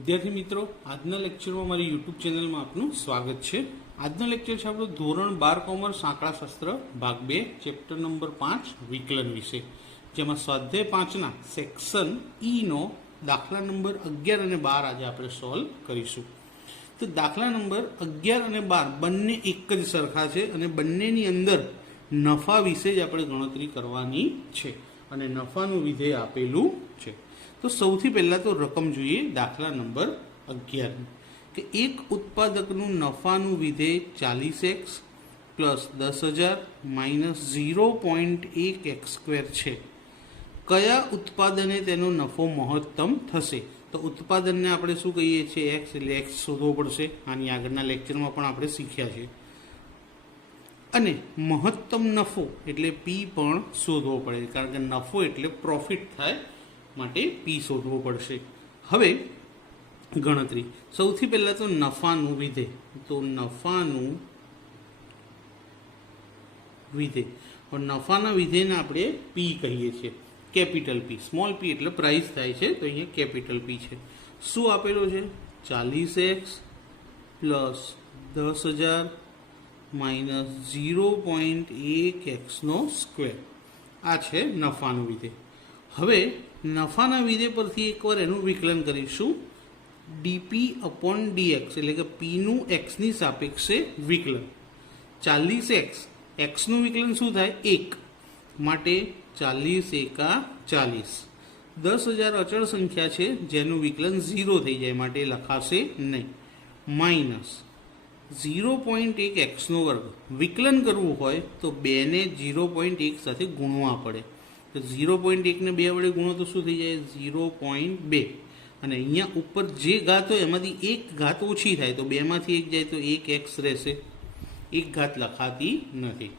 વિદ્યાર્થી મિત્રો, આજના લેક્ચરમાં મારી યુટ્યુબ ચેનલમાં આપનું સ્વાગત છે. આજનો લેક્ચર છે આપણો ધોરણ 12 કોમર્સ આંકડાશાસ્ત્ર ભાગ 2 ચેપ્ટર નંબર 5 વિકલન વિશે, જેમાં સ્વાધ્યાય 5ના સેક્શન ઈનો દાખલા નંબર 11 અને 12 આજે આપણે સોલ્વ કરીશું. તો દાખલા નંબર 11 અને 12 બંને એક જ સરખા છે અને બંનેની અંદર નફા વિશે જ આપણે ગણતરી કરવાની છે અને નફાનું વિધેય આપેલું છે. તો સૌથી પહેલાં તો રકમ જોઈએ દાખલા નંબર 11 કે એક ઉત્પાદકનું નફાનું વિધેય 40x પ્લસ 10,000 માઇનસ 0.1x² છે. કયા ઉત્પાદને તેનો નફો મહત્તમ થશે? તો ઉત્પાદનને આપણે શું કહીએ છીએ? એક્સ, એટલે એક્સ શોધવો પડશે. આની આગળના લેક્ચરમાં પણ આપણે શીખ્યા છે. અને મહત્તમ નફો એટલે પી પણ શોધવો પડે, કારણ કે નફો એટલે પ્રોફિટ થાય માટે પી શોધવો પડશે. હવે ગણતરી સૌથી પહેલાં તો નફાનું વિધેય. તો નફાનું વિધેય, નફાના વિધેયને આપણે પી કહીએ છીએ, કેપિટલ પી. સ્મોલ પી એટલે પ્રાઇસ થાય છે, તો અહીંયા કેપિટલ પી છે. શું આપેલો છે? 40x plus 10,000 minus 0.1x². આ છે નફાનું વિધેય. હવે નફાના વિધેય પરથી એકવાર એનું વિકલન કરીશું. dp/dx એટલે કે પીનું એક્સની સાપેક્ષે વિકલન. 40x, એક્સનું વિકલન શું થાય? 1 માટે 40 એકા 40. 10,000 અચળ સંખ્યા છે જેનું વિકલન 0 થઈ જાય માટે લખાશે નહીં. Minus 0.1x². વિકલન કરવું હોય તો 2 ને 0.1 સાથે ગુણવા પડે. તો 0.1 ને 2 વડે ગુણો તો શું થઈ જાય? 0.2. અને અહીંયા ઉપર જે ઘાત હોય એમાંથી એક ઘાત ઓછી થાય, તો 2 માંથી 1 જાય તો 1x રહેશે. એક ઘાત લખાતી નથી.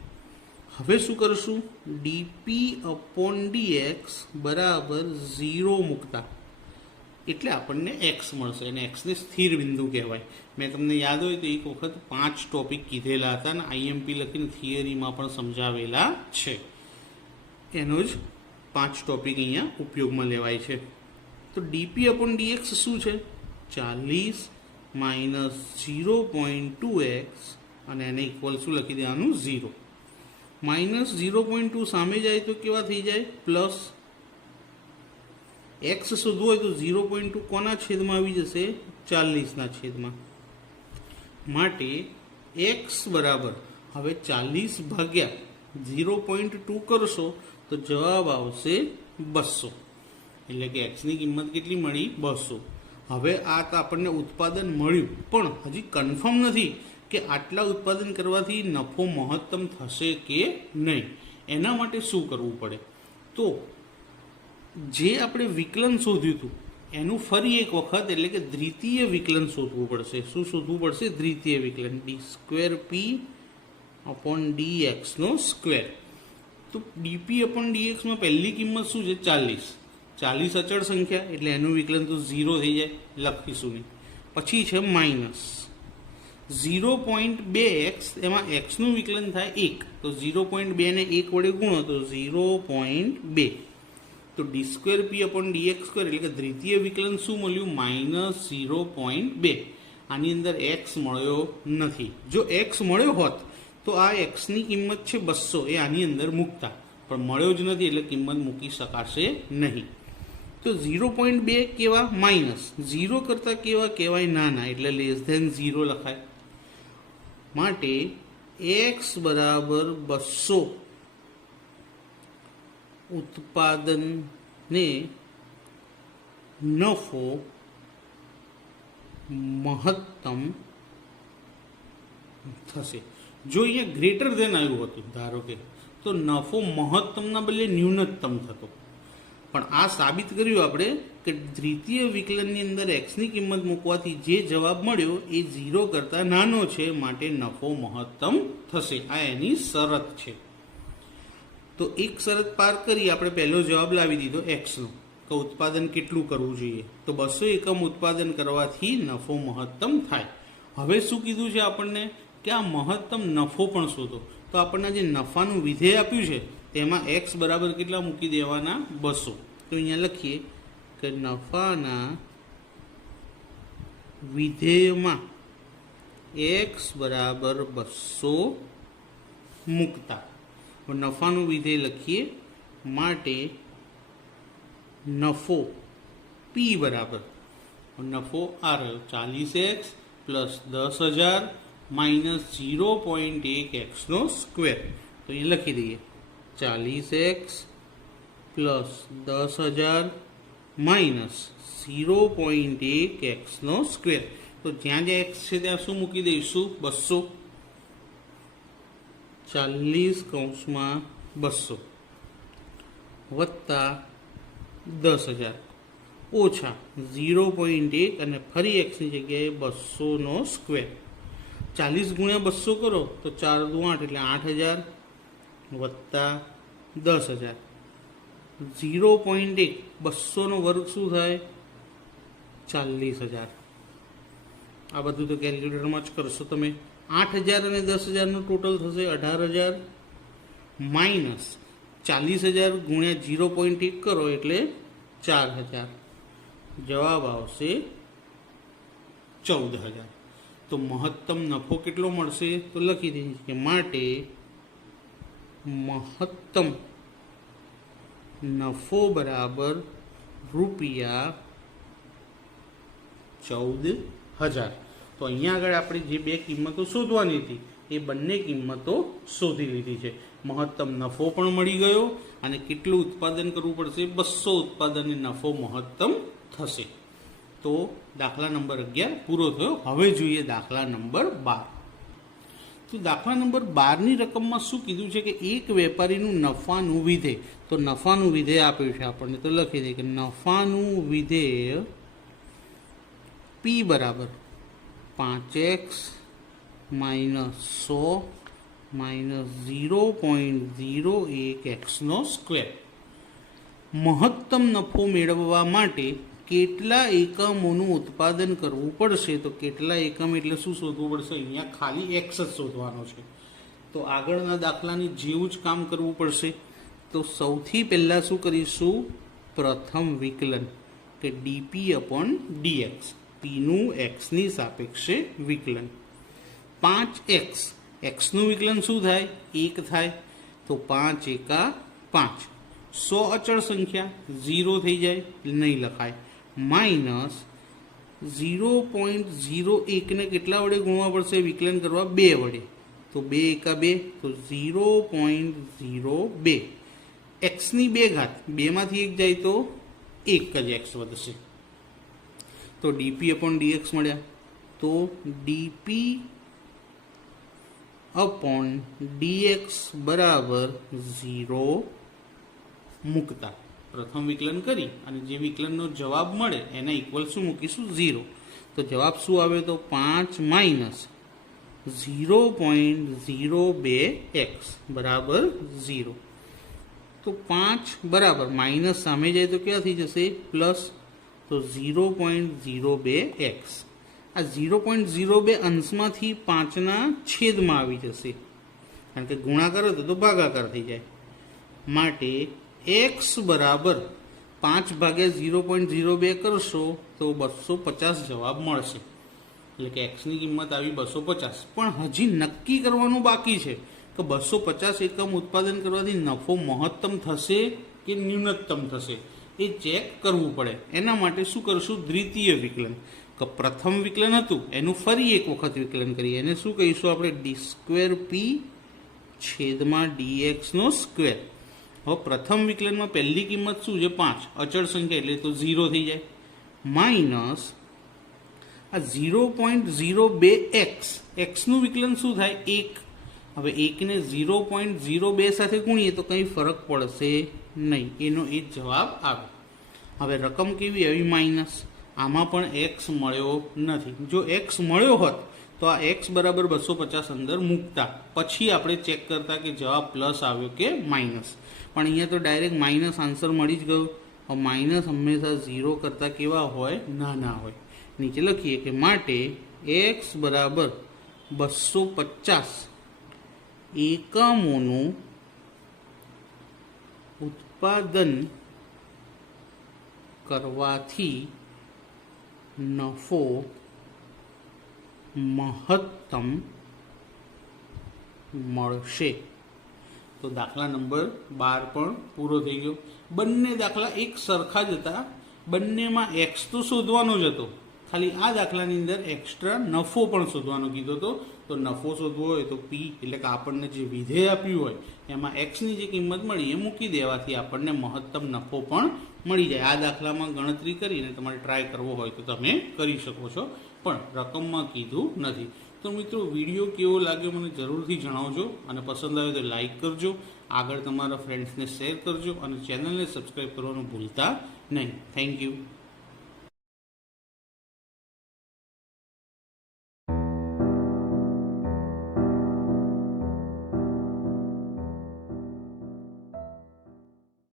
હવે શું કરશું? dp/dx બરાબર 0 મૂકતા એટલે આપણને એક્સ મળશે, અને એક્સને સ્થિર બિંદુ કહેવાય. મેં તમને યાદ હોય તો એક વખત 5 ટોપિક કીધેલા હતા અને આઈએમપી લખીને થિયરીમાં પણ સમજાવેલા છે. એનો જ 5 ટોપિક અહીંયા ઉપયોગમાં લેવાય છે. તો dp/dx શું છે? 40 માઇનસ 0.2x અને એને ઇક્વલ શું લખી દેવાનું? 0. માઇનસ 0.2 સામે જાય તો કેવા થઈ જાય? પ્લસ. એક્સ શોધવું હોય તો 0.2 કોના છેદમાં આવી જશે? 40ના છેદમાં. માટે એક્સ બરાબર હવે 40 ભાગ્યા 0.2 કરશો તો જવાબ આવશે 200. એટલે કે એક્સની કિંમત કેટલી મળી? 200. હવે આ તો આપણને ઉત્પાદન મળ્યું, પણ હજી કન્ફર્મ નથી કે આટલા ઉત્પાદન કરવાથી નફો મહત્તમ થશે કે નહીં. એના માટે શું કરવું પડે? તો જે આપણે વિકલન શોધ્યું હતું એનું ફરી એક વખત એટલે કે દ્વિતીય વિકલન શોધવું પડશે. શું શોધવું પડશે? દ્વિતીય વિકલન. d²p/dx². તો dp/dxમાં પહેલી કિંમત શું છે? 40. 40 અચળ સંખ્યા એટલે એનું વિકલન તો 0 થઈ જાય, લખીશું નહીં. પછી છે માઇનસ 0.2x, એમાં એક્સનું વિકલન થાય 1, તો 0.2 ને 1 વડે ગુણો તો 0.2. તો d²p/dx² એટલે કે દ્વિતીય વિકલન શું મળ્યું? માઇનસ 0.2. આની અંદર એક્સ મળ્યો નથી. જો એક્સ મળ્યો હોત તો આ એક્સની કિંમત છે 200, એ આની અંદર મૂકતા, પણ મળ્યો જ નથી એટલે કિંમત મૂકી શકાશે નહીં. તો 0.2 કેવા? માઇનસ. 0 કરતાં કેવા કહેવાય? નાના, એટલે <0 લખાય. માટે એક્સ બરાબર 200 ઉત્પાદનને નફો મહત્તમ થશે. જો અહીંયા ગ્રેટર ધેન આવ્યું હતું ધારો કે, તો નફો મહત્તમના બદલે ન્યૂનતમ થતો. પણ આ સાબિત કર્યું આપણે કે દ્વિતીય વિકલનની અંદર એક્સની કિંમત મૂકવાથી જે જવાબ મળ્યો એ 0 કરતાં નાનો છે, માટે નફો મહત્તમ થશે. આ એની શરત છે. તો એક શરત પાર કરી આપણે પહેલો જવાબ લાવી દીધો એક્સનો, કે ઉત્પાદન કેટલું કરવું જોઈએ? તો 200 એકમ ઉત્પાદન કરવાથી નફો મહત્તમ થાય. હવે શું કીધું છે આપણને? કે આ મહત્તમ નફો પણ શોધો. તો આપણને જે નફાનું વિધેય આપ્યું છે તેમાં એક્સ બરાબર કેટલા મૂકી દેવાના? 200. તો અહીંયા લખીએ કે નફાના વિધેયમાં x બરાબર 200 મૂકતા નફાનું વિધેય લખીએ માટે નફો p બરાબર નફો આ રહ્યો 40x પ્લસ 10,000 માઇનસ 0.1x². તો એ લખી દઈએ 40x પ્લસ 10,000 માઇનસ 0.1x². તો જ્યાં જ્યાં x છે ત્યાં શું મૂકી દઈશું 200. 40/200 વત્તા 10,000 ઓછા 0.1 અને ફરી એક્સની જગ્યાએ 200². 40 ગુણ્યા 200 કરો તો 4 દુ 8 એટલે 8,000 વત્તા 10,000. 0.1 200નો વર્ગ શું થાય 40,000. આ બધું તો કેલ્ક્યુલેટરમાં જ કરશો તમે. 8,000 અને 10,000નું ટોટલ થશે 18,000 માઇનસ 40,000 ગુણ્યા 0.1 કરો એટલે 4,000. જવાબ આવશે 14,000. તો મહત્તમ નફો કેટલો મળશે તો લખી દઈએ કે માટે મહત્તમ નફો બરાબર ₹14,000. તો અહીંયા આગળ આપણે જે બે કિંમતો શોધવાની હતી એ બંને કિંમતો શોધી લીધી છે. મહત્તમ નફો પણ મળી ગયો અને કેટલું ઉત્પાદન કરવું પડશે 200 ઉત્પાદનને નફો મહત્તમ થશે. તો દાખલા નંબર 11 પૂરો થયો. હવે જોઈએ દાખલા નંબર 12. તો દાખલા નંબર 12ની રકમમાં શું કીધું છે કે એક વેપારીનું નફાનું વિધેય. તો નફાનું વિધેય આપ્યું છે આપણને તો લખી દઈએ કે નફાનું વિધેય p બરાબર 5x માઇનસ 100 માઇનસ 0.01x². મહત્તમ નફો મેળવવા માટે કેટલા એકમોનું ઉત્પાદન કરવું પડશે? તો કેટલા એકમ એટલે શું શોધવું પડશે? અહીંયા ખાલી x જ શોધવાનો છે. તો આગળના દાખલાની જેવું જ કામ કરવું પડશે. તો સૌથી પહેલાં શું કરીશું? પ્રથમ વિકલન કે dp/dx. પીનું એક્સની સાપેક્ષે વિકલન. 5x એક્સનું વિકલન શું થાય? 1 થાય. તો 5 એકા 5. 100 અચળ સંખ્યા 0 થઈ જાય નહીં લખાય. માઇનસ 0.01 ને કેટલા વડે ગુણવા પડશે વિકલન કરવા? 2 વડે. તો 2 એકા 2 તો 0.02. એક્સની 2 ઘાત 2 માંથી 1 જાય તો 1 જ એક્સ વધશે. તો dp/dx મળ્યા. તો dp/dx બરાબર 0 મૂકતા પ્રથમ વિકલન કરી અને જે વિકલનનો જવાબ મળે એના ઇક્વલ શું મૂકીશું? 0. તો જવાબ શું આવે? તો 5 માઇનસ 0.02x બરાબર 0. તો 5 બરાબર માઇનસ સામે જાય તો ક્યાં થઈ જશે? પ્લસ. તો 0.02x. આ 0.02 અંશમાંથી 5ના છેદમાં આવી જશે કારણ કે ગુણાકાર હતો તો ભાગાકાર થઈ જાય. માટે x બરાબર 5 ભાગ્યા 0.02 કરશો તો 250 જવાબ મળશે. એટલે કે એક્સની કિંમત આવી 250. પણ હજી નક્કી કરવાનું બાકી છે કે 250 એકમ ઉત્પાદન કરવાથી નફો મહત્તમ થશે કે ન્યૂનતમ થશે એ ચેક કરવું પડે. એના માટે શું કરશું? દ્વિતીય વિકલન. કે પ્રથમ વિકલન હતું એનું ફરી એક વખત વિકલન કરીએ. એને શું કહીશું આપણે? d²p/dx². હવે પ્રથમ વિકલનમાં પહેલી કિંમત શું છે? 5 અચળ સંખ્યા એટલે તો 0 થઈ જાય. માઇનસ આ 0.02x. એક્સનું વિકલન શું થાય? 1. હવે 1 ને 0.02 સાથે ગુણીએ તો કંઈ ફરક પડશે નહીં. એનો એ જ જવાબ આવે. હવે રકમ કેવી આવી? માઇનસ. આમાં પણ x મળ્યો નથી. જો x મળ્યો હોત તો આ x બરાબર 250 અંદર મૂકતા પછી આપણે ચેક કરતા કે જવાબ પ્લસ આવ્યો કે માઇનસ. પણ અહીંયા તો ડાયરેક્ટ માઇનસ આન્સર મળી જ ગયો. માઇનસ હંમેશા 0 કરતાં કેવા હોય? નાના હોય. નીચે લખીએ કે માટે x બરાબર 250 એકમોનું ઉત્પાદન કરવાથી નફો મહત્તમ મળશે. તો દાખલા નંબર 12 પણ પૂરો થઈ ગયો. બંને દાખલા એક સરખા જ હતા, બંનેમાં એક્સ તો શોધવાનો જ હતો, ખાલી આ દાખલાની અંદર એક્સ્ટ્રા નફો પણ શોધવાનો કીધો હતો. તો નફો શોધવો હોય તો પી એટલે કે આપણને જે વિધેય આપ્યું હોય એમાં એક્સની જે કિંમત મળી એ મૂકી દેવાથી આપણને મહત્તમ નફો પણ મળી જાય. આ દાખલામાં ગણતરી કરીને તમારે ટ્રાય કરવો હોય તો તમે કરી શકો છો, પણ રકમમાં કીધું નથી. તો મિત્રો વિડીયો કેવો લાગ્યો મને જરૂરથી જણાવજો, અને પસંદ આવે તો લાઈક કરજો, આગળ તમારા ફ્રેન્ડ્સને શેર કરજો, અને ચેનલને સબસ્ક્રાઈબ કરવાનું ભૂલતા નહીં. Thank you.